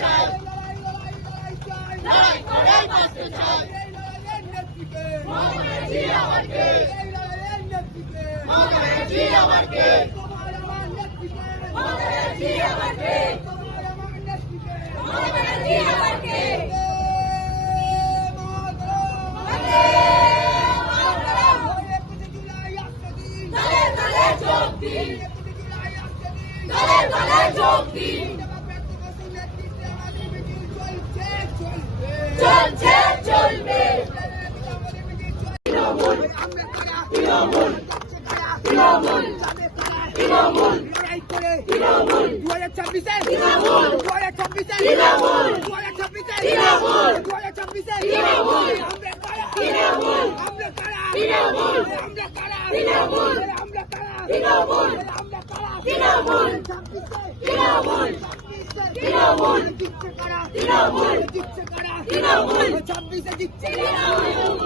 চাই, লড়াই করে বাঁচতে চাই। মমতা ব্যানার্জি আমার কে? মমতা ব্যানার্জি আমার কে? মমতা ব্যানার্জি আমার কে? মমতা ব্যানার্জি আমার কে? দলে দলে যোগ দিন, দলে দলে যোগ দিন। চলছে চলবে তৃণমূল, তৃণমূল, তৃণমূল, তৃণমূল, লড়াই করে তৃণমূল, 2024-এ তৃণমূল, 2024-এ তৃণমূল, 2024-এ তৃণমূল, 2024-এ তৃণমূল, আমরা কারা তৃণমূল, আমরা কারা তৃণমূল, আমরা কারা তৃণমূল, আমরা কারা তৃণমূল, আমরা কারা তৃণমূল, 26-এ তৃণমূল, 26-এ তৃণমূল, জিতছে কারা তৃণমূল, জিতছে কারা তৃণমূল, 26-এ জিতছে তৃণমূল।